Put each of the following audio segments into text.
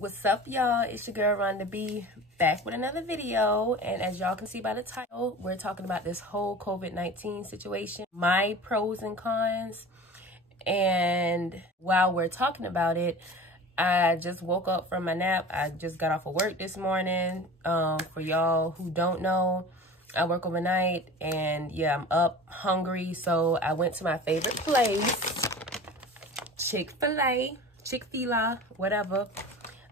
What's up, y'all? It's your girl Ronda back with another video. And as y'all can see by the title, we're talking about this whole COVID-19 situation, my pros and cons. And while we're talking about it, I just woke up from my nap. I just got off of work this morning. For y'all who don't know, I work overnight, and yeah, I'm up hungry, so I went to my favorite place, Chick-fil-A, whatever.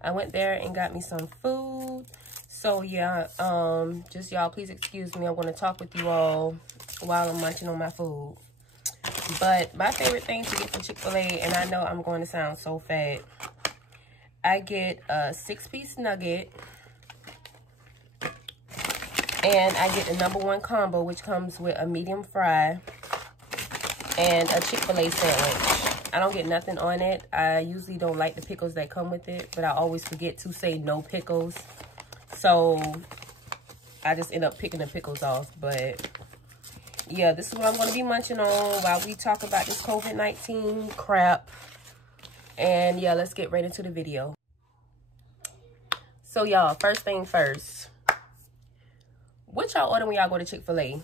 I went there and got me some food. So yeah, just y'all please excuse me. I'm going to talk with you all while I'm munching on my food. But my favorite thing to get from Chick-fil-A, and I know I'm going to sound so fat, I get a 6-piece nugget, and I get the #1 combo, which comes with a medium fry and a Chick-fil-A sandwich. I don't get nothing on it. I usually don't like the pickles that come with it, but I always forget to say no pickles. So I just end up picking the pickles off. But yeah, this is what I'm going to be munching on while we talk about this COVID-19 crap. And yeah, let's get right into the video. So y'all, first thing first. What y'all order when y'all go to Chick-fil-A?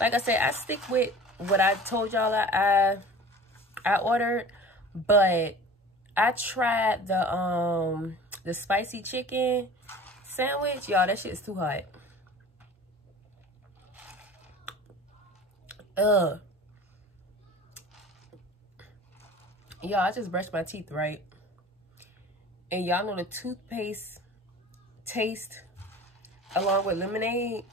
Like I said, I stick with what I told y'all I ordered, but I tried the spicy chicken sandwich. Y'all, that shit is too hot. Y'all, I just brushed my teeth, right? And y'all know the toothpaste taste along with lemonade,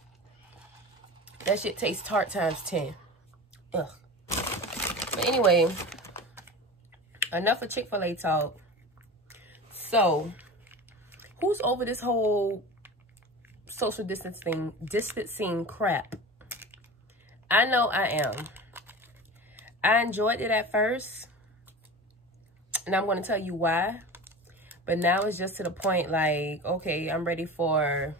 that shit tastes tart times 10. Ugh. But anyway, enough of Chick-fil-A talk. So, who's over this whole social distancing crap? I know I am. I enjoyed it at first, and I'm going to tell you why. But now it's just to the point like, okay, I'm ready for,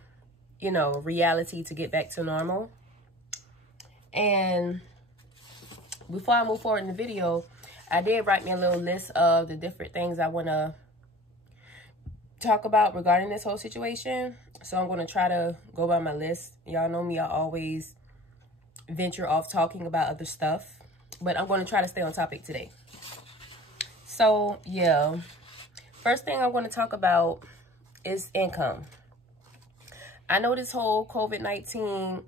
you know, reality to get back to normal. And before I move forward in the video, I did write me a little list of the different things I want to talk about regarding this whole situation. So I'm going to try to go by my list. Y'all know me, I always venture off talking about other stuff. But I'm going to try to stay on topic today. So, yeah. First thing I want to talk about is income. I know this whole COVID-19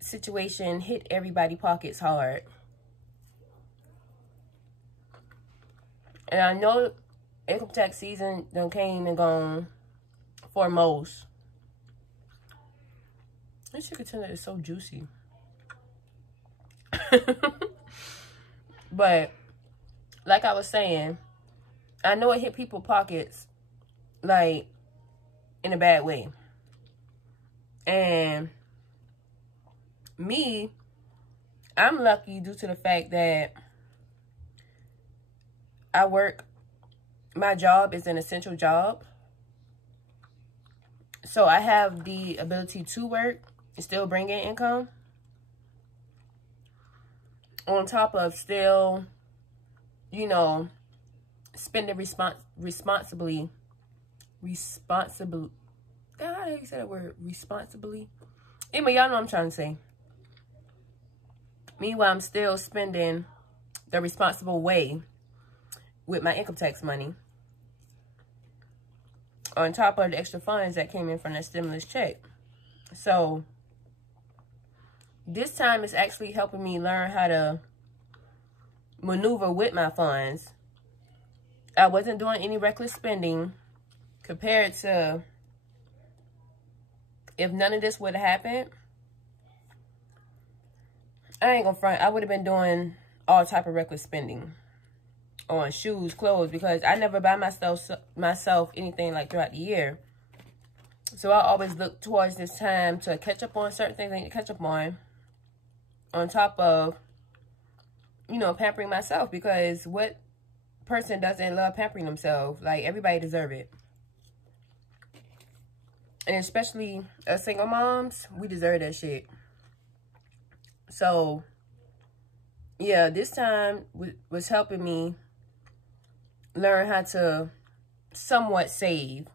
situation hit everybody's pockets hard. And I know income tax season done came and gone for most. This chicken tender is so juicy. But, like I was saying, I know it hit people's pockets, like, in a bad way. And me, I'm lucky due to the fact that I work, my job is an essential job. So I have the ability to work and still bring in income. On top of still, you know, spending responsibly. God, how do you say that word? Responsibly? Anyway, y'all know what I'm trying to say. Meanwhile, I'm still spending the responsible way with my income tax money, on top of the extra funds that came in from that stimulus check. So this time it's actually helping me learn how to maneuver with my funds. I wasn't doing any reckless spending compared to if none of this would have happened. I ain't gonna front. I would have been doing all type of reckless spending on shoes, clothes, because I never buy myself anything like throughout the year. So I always look towards this time to catch up on certain things I need to catch up on top of, you know, pampering myself, because what person doesn't love pampering themselves? Like, everybody deserve it. And especially us single moms, we deserve that shit. So, yeah, this time was helping me learn how to somewhat save.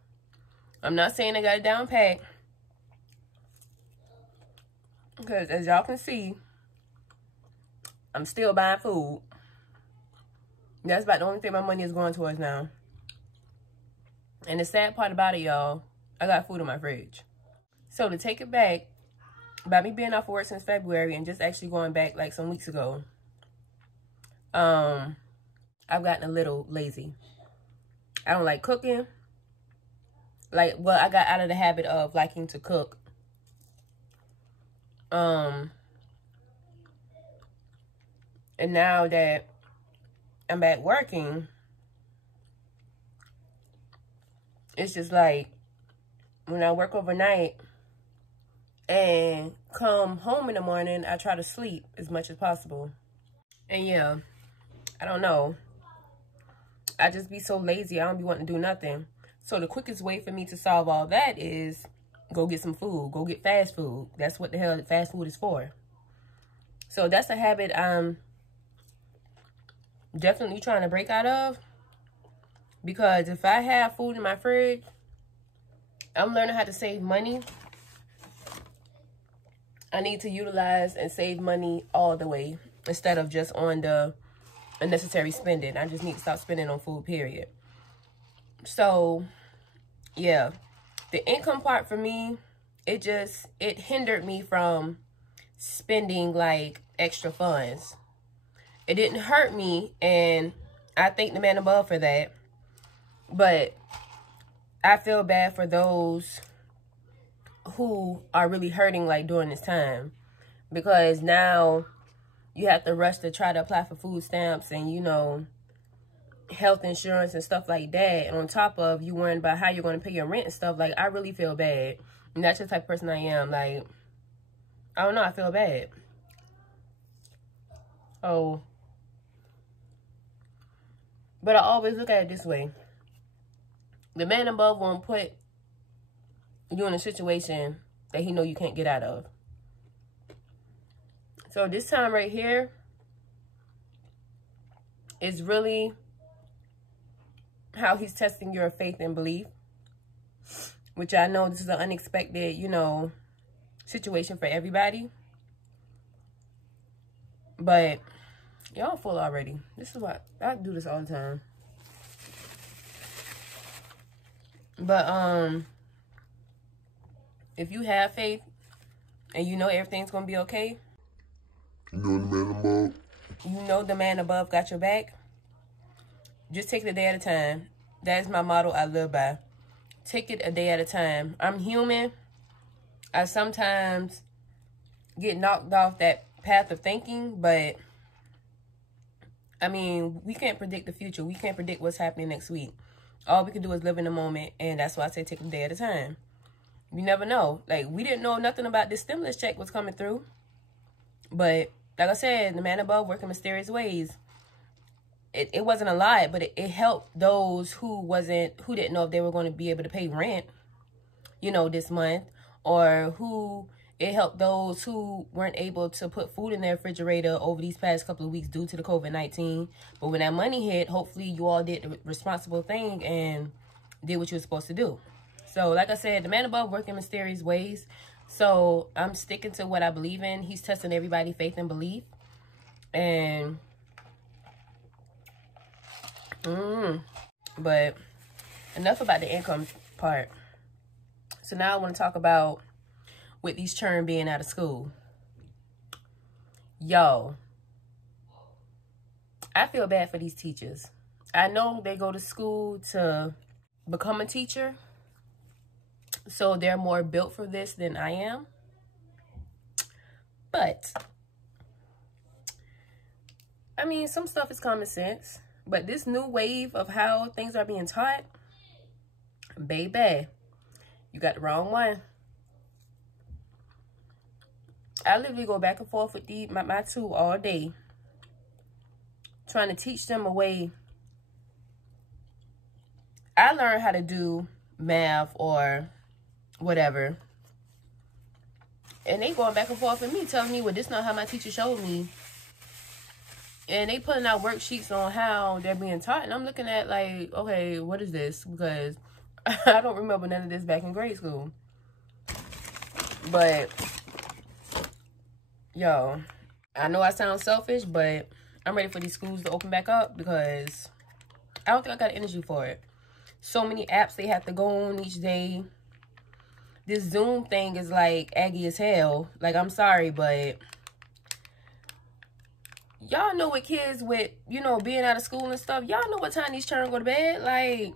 I'm not saying I got it down pat, because as y'all can see, I'm still buying food. That's about the only thing my money is going towards now. And the sad part about it, y'all, I got food in my fridge. So to take it back, by me being off work since February and just actually going back like some weeks ago, I've gotten a little lazy. I don't like cooking. I got out of the habit of liking to cook. And now that I'm back working, it's just like when I work overnight and come home in the morning, I try to sleep as much as possible. And yeah, I don't know. I just be so lazy. I don't be wanting to do nothing. So the quickest way for me to solve all that is go get some food. Go get fast food. That's what the hell fast food is for. So that's a habit I'm definitely trying to break out of. Because if I have food in my fridge, I'm learning how to save money. I need to utilize and save money all the way instead of just on the unnecessary spending. I just need to stop spending on food, period. So, yeah. The income part for me, it hindered me from spending like extra funds. It didn't hurt me, and I thank the man above for that. But I feel bad for those who are really hurting like during this time, because now you have to rush to try to apply for food stamps and, you know, health insurance and stuff like that. And on top of you worrying about how you're going to pay your rent and stuff, like, I really feel bad. And that's the type of person I am. Like, I don't know, I feel bad. Oh. But I always look at it this way. The man above won't put you in a situation that he know you can't get out of. So this time right here is really how he's testing your faith and belief, which I know this is an unexpected, you know, situation for everybody. But y'all full already. This is what I do this all the time. But if you have faith and you know everything's gonna be okay, you know the man above. You know the man above got your back. Just take it a day at a time. That is my motto I live by. Take it a day at a time. I'm human. I sometimes get knocked off that path of thinking, but I mean, we can't predict the future. We can't predict what's happening next week. All we can do is live in the moment, and that's why I say take it a day at a time. You never know. Like, we didn't know nothing about this stimulus check was coming through. But, like I said, the man above working mysterious ways. It wasn't a lot, but it helped those who didn't know if they were going to be able to pay rent, you know, this month. Or it helped those who weren't able to put food in their refrigerator over these past couple of weeks due to the COVID-19. But when that money hit, hopefully you all did the responsible thing and did what you were supposed to do. So, like I said, the man above working mysterious ways. So, I'm sticking to what I believe in. He's testing everybody's faith and belief. And, but enough about the income part. So, now I want to talk about with these children being out of school. Yo, I feel bad for these teachers. I know they go to school to become a teacher, so they're more built for this than I am. But, I mean, some stuff is common sense. But this new wave of how things are being taught, baby, you got the wrong one. I literally go back and forth with my two all day, trying to teach them a way. I learned how to do math or whatever, and they going back and forth with me, telling me, well, this is not how my teacher showed me. And they putting out worksheets on how they're being taught. And I'm looking at like, okay, what is this? Because I don't remember none of this back in grade school. But, yo, I know I sound selfish, but I'm ready for these schools to open back up because I don't think I got energy for it. So many apps they have to go on each day. This Zoom thing is like aggy as hell. Like, I'm sorry, but y'all know with kids with, you know, being out of school and stuff, y'all know what time these children go to bed. Like,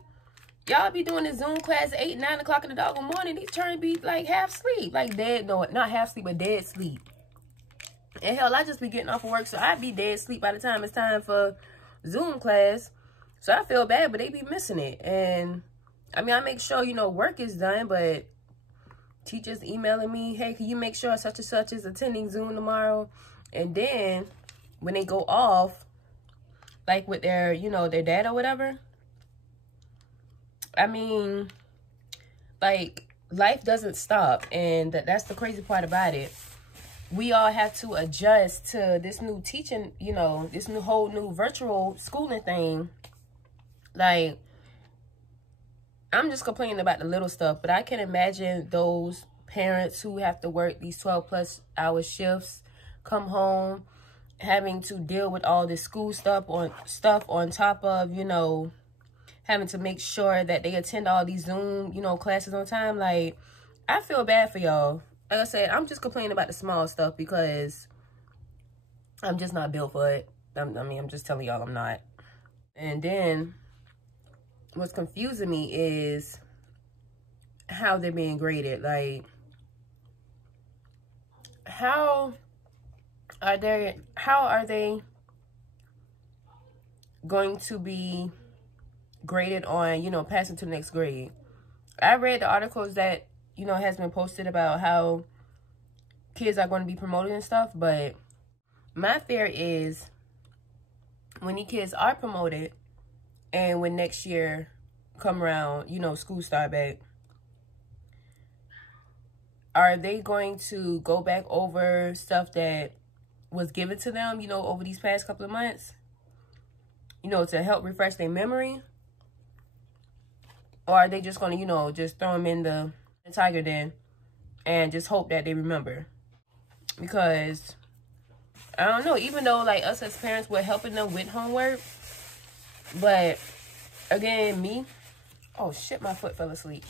y'all be doing this Zoom class at 8, 9 o'clock in the doggone morning. These children be like half sleep. Like dead, no, not half sleep, but dead sleep. And hell, I just be getting off of work, so I be dead sleep by the time it's time for Zoom class. So I feel bad, but they be missing it. And I mean, I make sure, you know, work is done, but teachers emailing me, hey, can you make sure such and such is attending Zoom tomorrow? And then when they go off, like with their, you know, their dad or whatever, I mean, like, life doesn't stop. And that's the crazy part about it. We all have to adjust to this new teaching, you know, this whole new virtual schooling thing. Like, I'm just complaining about the little stuff, but I can imagine those parents who have to work these 12+ hour shifts, come home, having to deal with all this school stuff on top of, you know, having to make sure that they attend all these Zoom, you know, classes on time. Like, I feel bad for y'all. Like I said, I'm just complaining about the small stuff because I'm just not built for it. I mean, I'm just telling y'all I'm not. And then what's confusing me is how they're being graded. Like, how are they going to be graded on, you know, passing to the next grade? I read the articles that, you know, has been posted about how kids are going to be promoted and stuff, but my fear is when these kids are promoted and when next year come around, you know, school start back, are they going to go back over stuff that was given to them, you know, over these past couple of months, you know, to help refresh their memory? Or are they just going to, you know, just throw them in the tiger den and just hope that they remember? Because I don't know, even though like us as parents, we're helping them with homework, but again, me, oh shit, my foot fell asleep.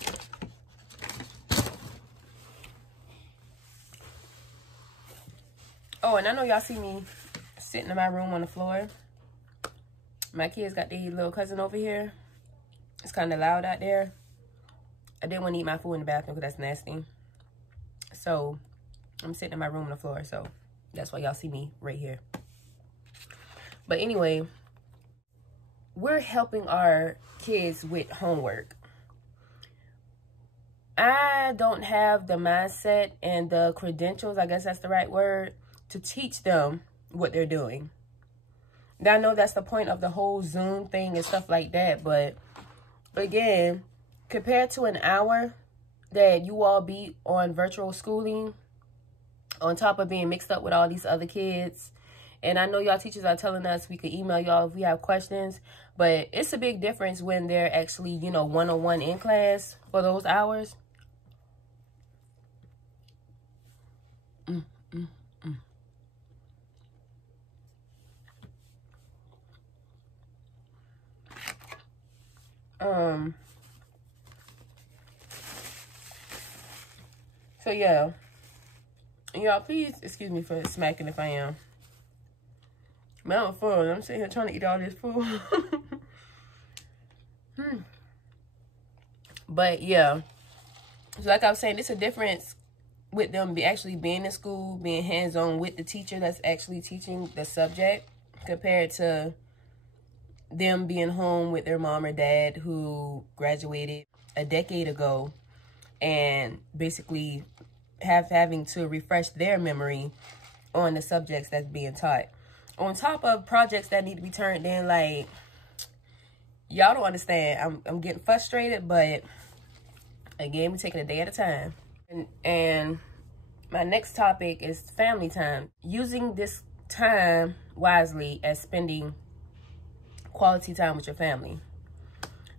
Oh, and I know y'all see me sitting in my room on the floor. My kids got their little cousin over here. It's kind of loud out there. I didn't want to eat my food in the bathroom because that's nasty. So I'm sitting in my room on the floor. So that's why y'all see me right here. But anyway, we're helping our kids with homework. I don't have the mindset and the credentials, I guess that's the right word, to teach them what they're doing. Now, I know that's the point of the whole Zoom thing and stuff like that, but again, compared to an hour that you all be on virtual schooling, on top of being mixed up with all these other kids, and I know y'all teachers are telling us we could email y'all if we have questions, but it's a big difference when they're actually, you know, one-on-one in class for those hours. So yeah, y'all please excuse me for smacking if I am. Man, I'm full. I'm sitting here trying to eat all this food. But yeah, so like I was saying, it's a difference with them actually being in school, being hands-on with the teacher that's actually teaching the subject, compared to them being home with their mom or dad who graduated a decade ago and basically having to refresh their memory on the subjects that's being taught. On top of projects that need to be turned in, like, y'all don't understand. I'm getting frustrated, but again, we're taking a day at a time. And my next topic is family time. Using this time wisely as spending quality time with your family.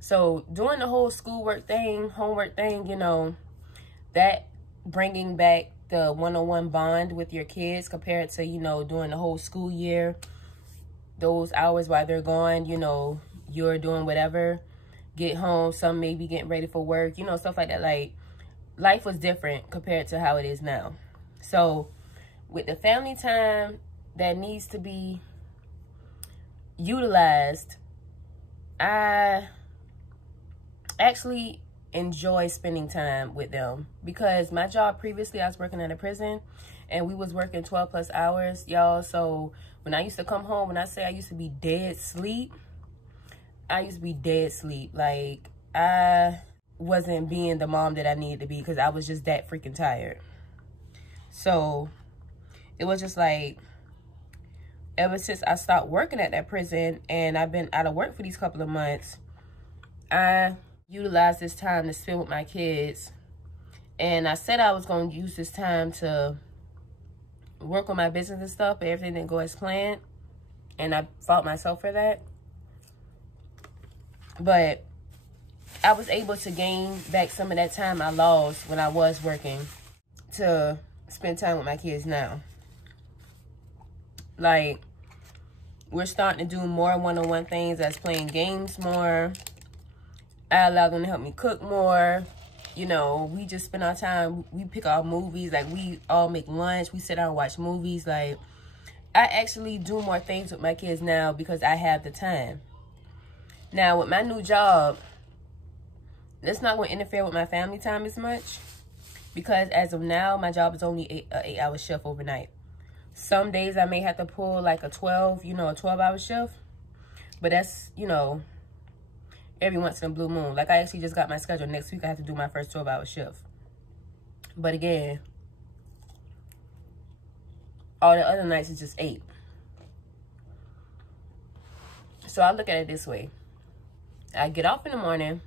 So doing the whole schoolwork thing, homework thing, you know, that bringing back the one-on-one bond with your kids compared to, you know, doing the whole school year, those hours while they're gone, you know, you're doing whatever, get home, some maybe getting ready for work, you know, stuff like that. Like, life was different compared to how it is now. So with the family time that needs to be utilized, I actually enjoy spending time with them, because my job previously, I was working at a prison and we was working 12+ hours, y'all. So when I used to come home, when I say I used to be dead sleep, I used to be dead sleep. Like, I wasn't being the mom that I needed to be because I was just that freaking tired. So it was just like, ever since I stopped working at that prison and I've been out of work for these couple of months, I utilized this time to spend with my kids. And I said I was going to use this time to work on my business and stuff, but everything didn't go as planned. And I fault myself for that. But I was able to gain back some of that time I lost when I was working to spend time with my kids now. Like, we're starting to do more one-on-one things, as playing games more. I allow them to help me cook more. You know, we just spend our time, we pick our movies. Like, we all make lunch, we sit down and watch movies. Like, I actually do more things with my kids now because I have the time. Now, with my new job, it's not going to interfere with my family time as much, because as of now, my job is only an 8-hour shift overnight. Some days I may have to pull like a 12-hour shift, but that's, you know, every once in a blue moon. Like, I actually just got my schedule. Next week I have to do my first 12-hour shift. But again, all the other nights is just 8. So I look at it this way. I get off in the morning.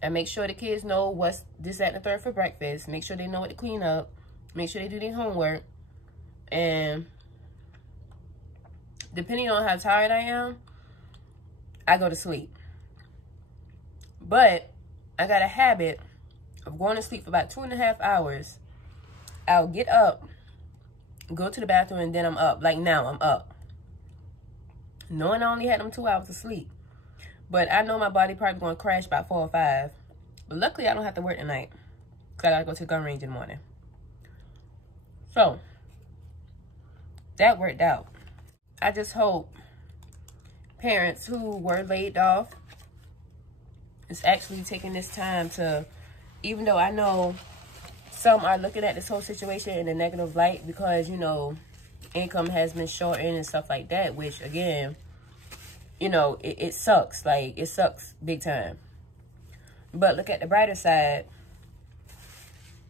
I make sure the kids know what's this, that, and the third for breakfast. Make sure they know what to clean up. Make sure they do their homework. And depending on how tired I am, I go to sleep. But I got a habit of going to sleep for about 2.5 hours. I'll get up, go to the bathroom, and then I'm up. Like now, I'm up. Knowing I only had them 2 hours of sleep. But I know my body probably going to crash by 4 or 5. But luckily, I don't have to work tonight, because I got to go to the gun range in the morning. So, that worked out. I just hope parents who were laid off is actually taking this time to, even though I know some are looking at this whole situation in a negative light because, you know, income has been shortened and stuff like that, which, again, you know, it sucks. Like, it sucks big time. But look at the brighter side.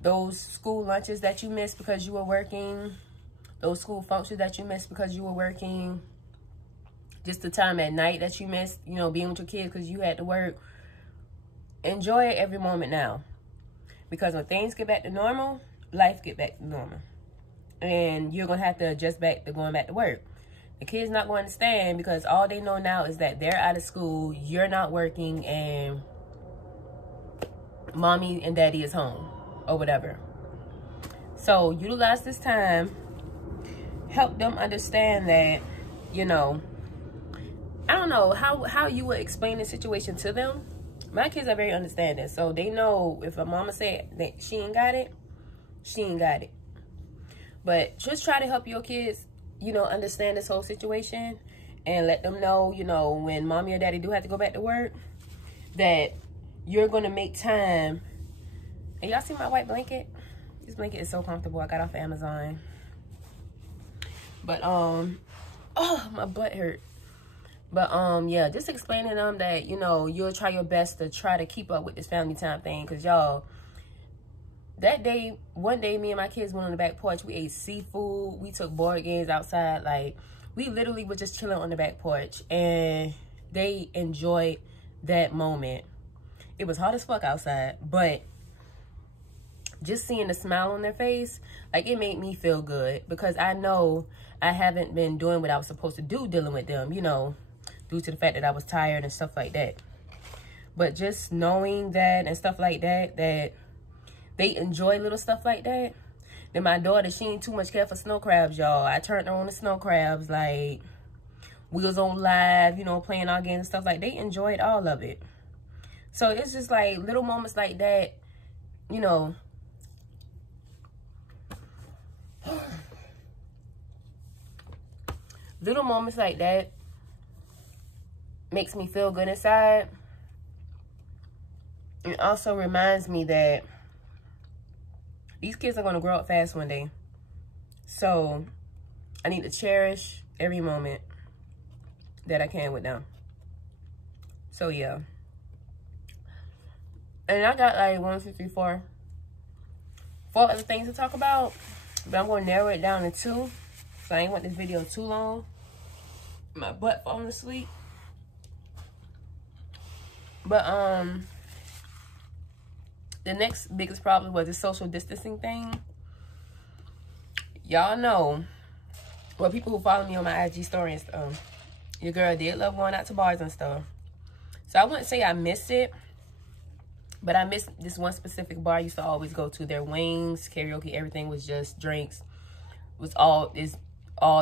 Those school lunches that you missed because you were working, those school functions that you missed because you were working, just the time at night that you missed, you know, being with your kids because you had to work. Enjoy it every moment now. Because when things get back to normal, life get back to normal. And you're going to have to adjust back to going back to work. The kids not going to understand because all they know now is that they're out of school, you're not working, and mommy and daddy is home or whatever. So utilize this time. Help them understand that, you know, I don't know how you would explain the situation to them. My kids are very understanding. So they know if a mama said that she ain't got it, she ain't got it. But just try to help your kids, you know, understand this whole situation and let them know, you know, when mommy or daddy do have to go back to work, that you're going to make time. And y'all see my white blanket? This blanket is so comfortable. I got off Amazon. But, oh, my butt hurt. But, yeah, just explaining to them that, you know, you'll try your best to try to keep up with this family time thing. Because, y'all, that day, one day, me and my kids went on the back porch. We ate seafood. We took board games outside. Like, we literally were just chilling on the back porch. And they enjoyed that moment. It was hot as fuck outside. But just seeing the smile on their face, like, it made me feel good, because I know I haven't been doing what I was supposed to do dealing with them, you know, due to the fact that I was tired and stuff like that. But just knowing that and stuff like that, that they enjoy little stuff like that. Then my daughter, she ain't too much care for snow crabs, y'all. I turned her on the snow crabs, like, we was on live, you know, playing our games and stuff. Like, they enjoyed all of it. So it's just like little moments like that, you know. Little moments like that makes me feel good inside. It also reminds me that these kids are going to grow up fast one day. So I need to cherish every moment that I can with them. So yeah. And I got like 1, 2, 3, 4 other things to talk about. But I'm going to narrow it down to 2. So I ain't want this video too long. My butt falling asleep. But the next biggest problem was the social distancing thing. Y'all know, well, people who follow me on my IG story and stuff, your girl did love going out to bars and stuff. So I wouldn't say I miss it, but I miss this one specific bar I used to always go to. Their wings, karaoke, everything was just drinks. Was all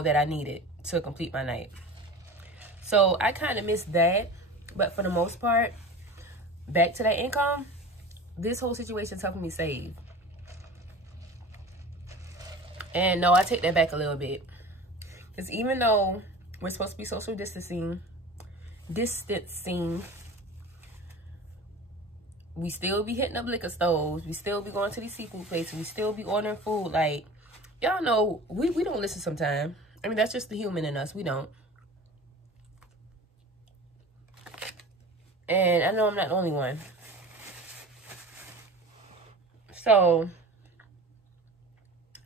that I needed to complete my night. So I kind of missed that, but for the most part, back to that income, this whole situation's helping me save. And no, I take that back a little bit. Because even though we're supposed to be social distancing, we still be hitting up liquor stores. We still be going to these seafood places. We still be ordering food. Like, y'all know, we don't listen sometimes. I mean, that's just the human in us. We don't. And I know I'm not the only one. So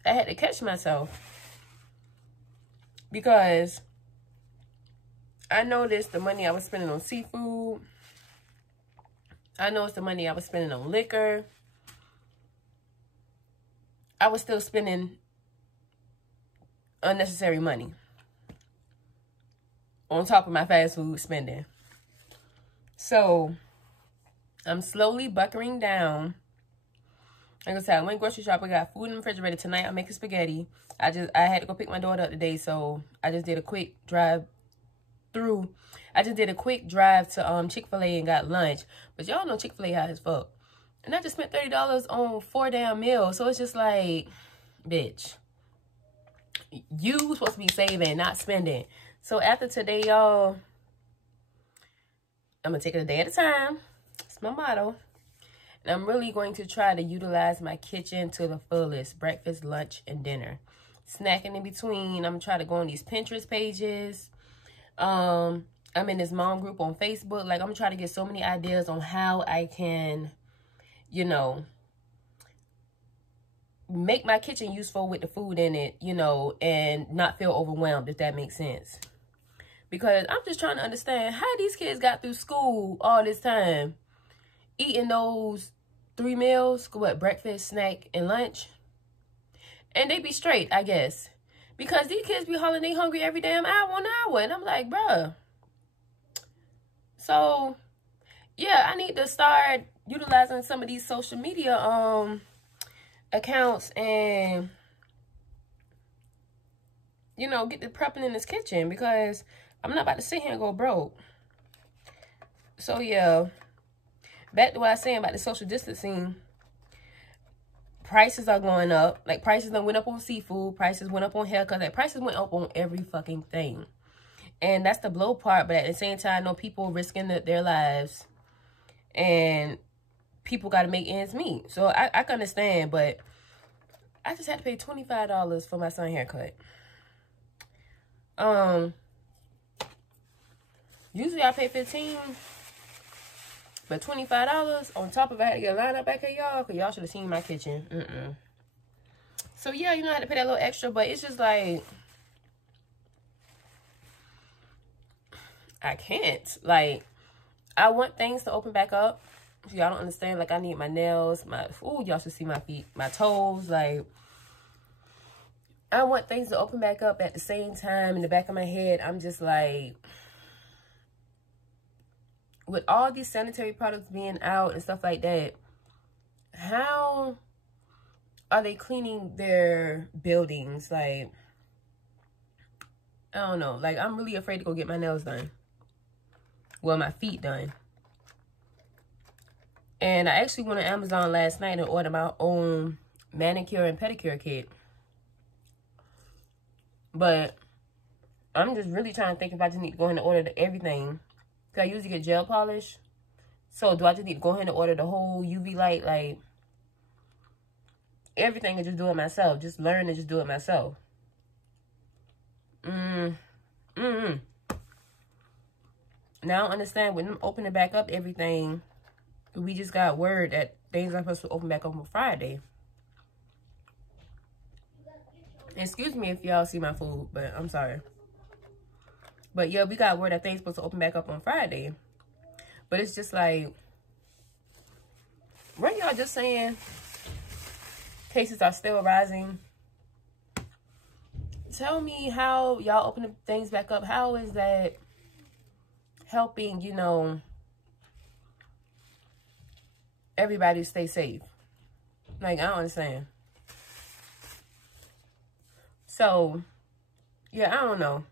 I had to catch myself, because I noticed the money I was spending on seafood. I noticed the money I was spending on liquor. I was still spending unnecessary money on top of my fast food spending. So I'm slowly buckering down. Like I said, I went grocery shopping. I got food in the refrigerator. Tonight I'm making spaghetti. I had to go pick my daughter up today, so I just did a quick drive through. I just did a quick drive to Chick-fil-A and got lunch. But y'all know Chick-fil-A high as fuck. And I just spent $30 on 4 damn meals. So it's just like, bitch, you supposed to be saving, not spending. So after today, y'all, I'm going to take it a day at a time. That's my motto. And I'm really going to try to utilize my kitchen to the fullest. Breakfast, lunch, and dinner. Snacking in between. I'm going to try to go on these Pinterest pages. I'm in this mom group on Facebook. Like, I'm going to try to get so many ideas on how I can, you know, make my kitchen useful with the food in it, you know, and not feel overwhelmed, if that makes sense. Because I'm just trying to understand how these kids got through school all this time eating those 3 meals, what, breakfast, snack, and lunch. And they be straight, I guess. Because these kids be hollering they hungry every damn hour on hour. And I'm like, bruh. So, yeah, I need to start utilizing some of these social media accounts and, you know, get the prepping in this kitchen. Because I'm not about to sit here and go broke. So, yeah. Back to what I was saying about the social distancing. Prices are going up. Like, prices done went up on seafood. Prices went up on haircuts. Like, prices went up on every fucking thing. And that's the blow part. But at the same time, I know people risking their lives. And people got to make ends meet. So, I can understand. But I just had to pay $25 for my son haircut. Usually, I pay $15. But $25 on top of it, I had to get a line up back here, y'all. Because y'all should have seen my kitchen. So, yeah, you know, I had to pay that little extra. But it's just like, I can't. Like, I want things to open back up. So y'all don't understand. Like, I need my nails, y'all should see my feet, my toes. Like, I want things to open back up at the same time. In the back of my head, I'm just like, with all these sanitary products being out and stuff like that, how are they cleaning their buildings? Like, I don't know. Like, I'm really afraid to go get my nails done. Well, my feet done. And I actually went on Amazon last night and ordered my own manicure and pedicure kit. But I'm just really trying to think if I just need to go ahead and order everything. Because I usually get gel polish. So do I just need to go ahead and order the whole UV light? Like, everything and just do it myself. Just learn and just do it myself. Now I don't understand. When them opening back up everything, we just got word that things are supposed to open back up on Friday. Excuse me if y'all see my food, but I'm sorry. But yeah, we got word that things supposed to open back up on Friday. But it's just like, weren't y'all just saying cases are still rising? Tell me how y'all opening things back up. How is that helping, you know, everybody stay safe? Like, I don't understand. So, yeah, I don't know.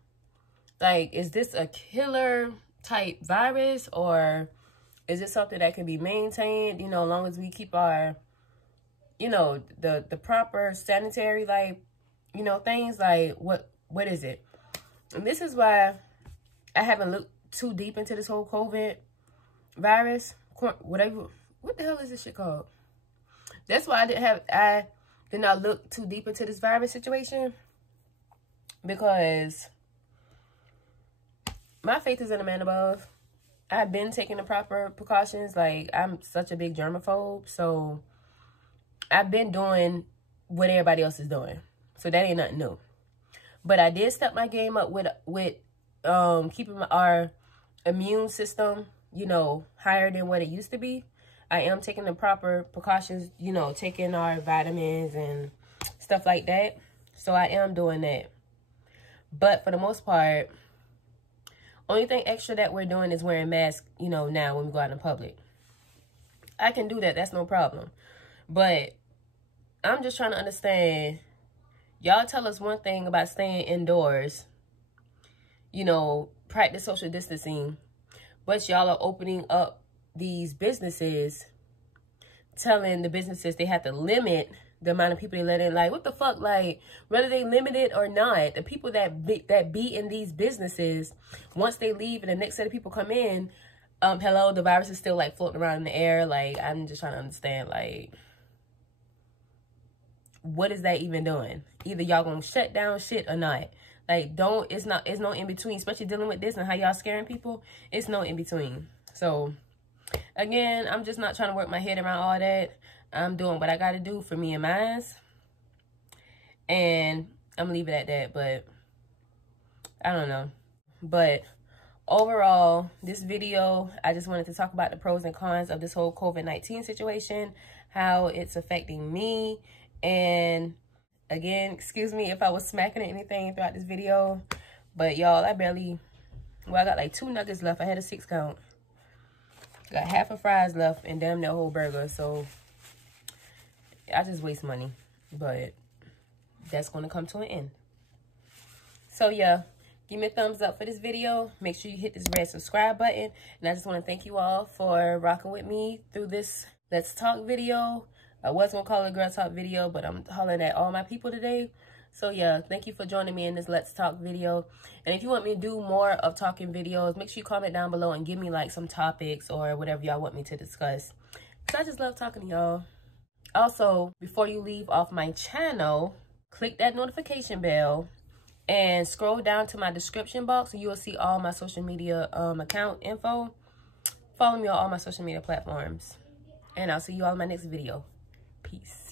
Like, is this a killer type virus, or is it something that can be maintained, you know, as long as we keep our, you know, the proper sanitary, like, you know, things? Like, what is it? And this is why I haven't looked too deep into this whole COVID virus, whatever. What the hell is this shit called? That's why I did not look too deep into this virus situation, because my faith is in the man above. I've been taking the proper precautions. Like, I'm such a big germaphobe, so I've been doing what everybody else is doing. So that ain't nothing new. But I did step my game up with keeping our immune system, you know, higher than what it used to be. I am taking the proper precautions, you know, taking our vitamins and stuff like that. So I am doing that. But for the most part, only thing extra that we're doing is wearing masks, you know, now when we go out in public. I can do that. That's no problem. But I'm just trying to understand. Y'all tell us one thing about staying indoors, you know, practice social distancing, but y'all are opening up these businesses, telling the businesses they have to limit the amount of people they let in. Like, what the fuck? Like, whether they limit it or not, the people that be in these businesses, once they leave and the next set of people come in, hello, the virus is still, like, floating around in the air. Like, I'm just trying to understand, like, what is that even doing? Either y'all gonna shut down shit or not. Like, it's no in between, especially dealing with this and how y'all scaring people. It's no in between. So, again, I'm just not trying to work my head around all that. I'm doing what I got to do for me and mine. And I'm going to leave it at that. But I don't know. But overall, this video, I just wanted to talk about the pros and cons of this whole COVID-19 situation, how it's affecting me. And again, excuse me if I was smacking at anything throughout this video. But y'all, I got like 2 nuggets left. I had a 6 count. Got half of fries left and damn near whole burger. So I just waste money, but that's going to come to an end. So yeah, give me a thumbs up for this video. Make sure you hit this red subscribe button. And I just want to thank you all for rocking with me through this Let's Talk video. I was going to call it a girl talk video, but I'm hollering at all my people today. So yeah, thank you for joining me in this Let's Talk video. And if you want me to do more of talking videos, make sure you comment down below and give me like some topics or whatever y'all want me to discuss. Because I just love talking to y'all. Also, before you leave off my channel, click that notification bell and scroll down to my description box and you will see all my social media account info. Follow me on all my social media platforms. And I'll see you all in my next video. Peace.